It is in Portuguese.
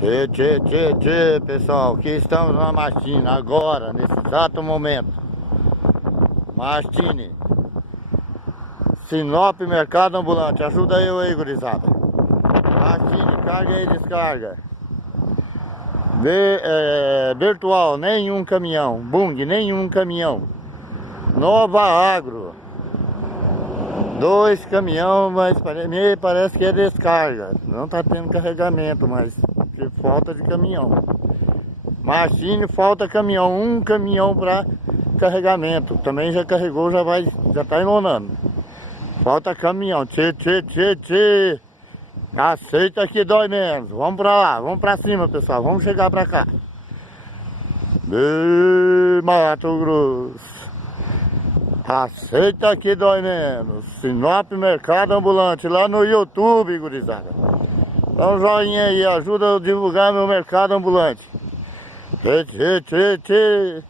Tchê, pessoal, aqui estamos na Mastine, agora, nesse exato momento. Mastine, Sinop Mercado Ambulante, ajuda eu aí, gurizada. Mastine, carga e descarga. Virtual, nenhum caminhão. Bung, nenhum caminhão. Nova Agro, 2 caminhão, mas me parece que é descarga. Não tá tendo carregamento, mas falta de caminhão. Mastine, falta caminhão, um caminhão para carregamento. Também já carregou, já tá enlonando. Falta caminhão. Tchê. Aceita que dói menos. Vamos pra lá, vamos pra cima, pessoal. Vamos chegar pra cá. Mato Grosso. Aceita que dói menos. Sinop Mercado Ambulante, lá no YouTube, gurizada. Dá um joinha aí, ajuda a divulgar meu mercado ambulante. Tchê.